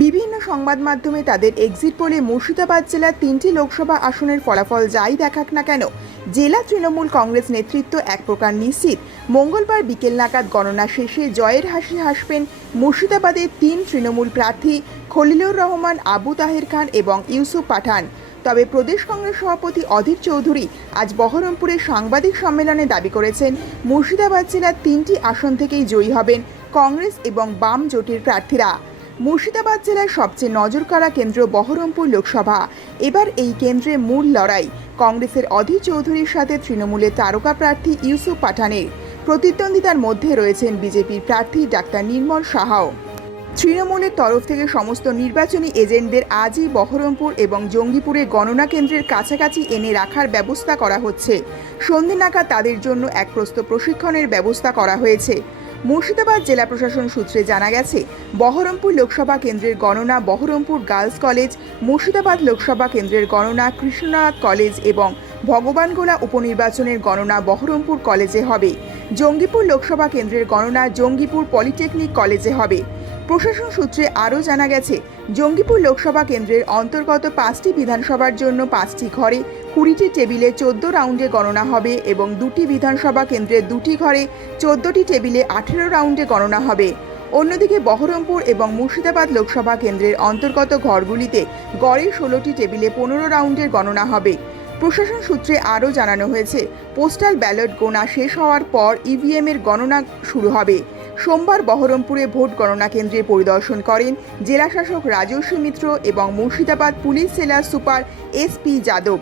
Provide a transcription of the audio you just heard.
বিভিন্ন সংবাদ মাধ্যমে তাদের এক্সিট পোলে মুর্শিদাবাদ জেলার তিনটি লোকসভা আসনের ফলাফল যাই দেখাক না কেন, জেলা তৃণমূল কংগ্রেস নেতৃত্ব এক প্রকার নিশ্চিত। মঙ্গলবার বিকেল নাগাদ গণনা শেষে জয়ের হাসি হাসবেন মুর্শিদাবাদের তিন তৃণমূল প্রার্থী খলিলুর রহমান, আবু তাহের খান এবং ইউসুফ পাঠান। তবে প্রদেশ কংগ্রেস সভাপতি অধীর চৌধুরী আজ বহরমপুরে সাংবাদিক সম্মেলনে দাবি করেছেন, মুর্শিদাবাদ জেলার তিনটি আসন থেকেই জয়ী হবেন কংগ্রেস এবং বাম জোটের প্রার্থীরা। মুর্শিদাবাদ জেলার সবচেয়ে নজরকাড়া কেন্দ্র বহরমপুর লোকসভা। এবার এই কেন্দ্রে মূল লড়াই। কংগ্রেসের অধীর চৌধুরীর সাথে তৃণমূলের তারকা প্রার্থী ইউসুফ পাঠানের। প্রতিদ্বন্দ্বিতার মধ্যে রয়েছেন বিজেপির প্রার্থী ডাক্তার নির্মল সাহাও। তৃণমূলের তরফ থেকে সমস্ত নির্বাচনী এজেন্টদের আজই বহরমপুর এবং জঙ্গিপুরে গণনা কেন্দ্রের কাছাকাছি এনে রাখার ব্যবস্থা করা হচ্ছে। সন্ধে নাগাদ তাদের জন্য এক প্রস্ত প্রশিক্ষণের ব্যবস্থা করা হয়েছে। মুর্শিদাবাদ জেলা প্রশাসন সূত্রে জানা গেছে, বহরমপুর লোকসভা কেন্দ্রের গণনা বহরমপুর গার্লস কলেজ, মুর্শিদাবাদ লোকসভা কেন্দ্রের গণনা কৃষ্ণনাথ কলেজ এবং ভগবানগোলা উপনির্বাচনের গণনা বহরমপুর কলেজে হবে। জঙ্গিপুর লোকসভা কেন্দ্রের গণনা জঙ্গিপুর পলিটেকনিক কলেজে হবে। প্রশাসন সূত্রে আরও জানা গেছে, জঙ্গিপুর লোকসভা কেন্দ্রের অন্তর্গত পাঁচটি বিধানসভার জন্য পাঁচটি ঘরে কুড়িটি টেবিলে চোদ্দ রাউন্ডে গণনা হবে এবং দুটি বিধানসভা কেন্দ্রের দুটি ঘরে চোদ্দটি টেবিলে আঠেরো রাউন্ডে গণনা হবে। অন্যদিকে বহরমপুর এবং মুর্শিদাবাদ লোকসভা কেন্দ্রের অন্তর্গত ঘরগুলিতে গড়ে ষোলোটি টেবিলে পনেরো রাউন্ডের গণনা হবে। প্রশাসন সূত্রে আরও জানানো হয়েছে, পোস্টাল ব্যালট গোনা শেষ হওয়ার পর ইভিএমের গণনা শুরু হবে। সোমবার বহরমপুরে ভোট গণনা কেন্দ্রে পরিদর্শন করেন জেলাশাসক রাজস্বী মিত্র এবং মুর্শিদাবাদ পুলিশ জেলা সুপার এসপি যাদব।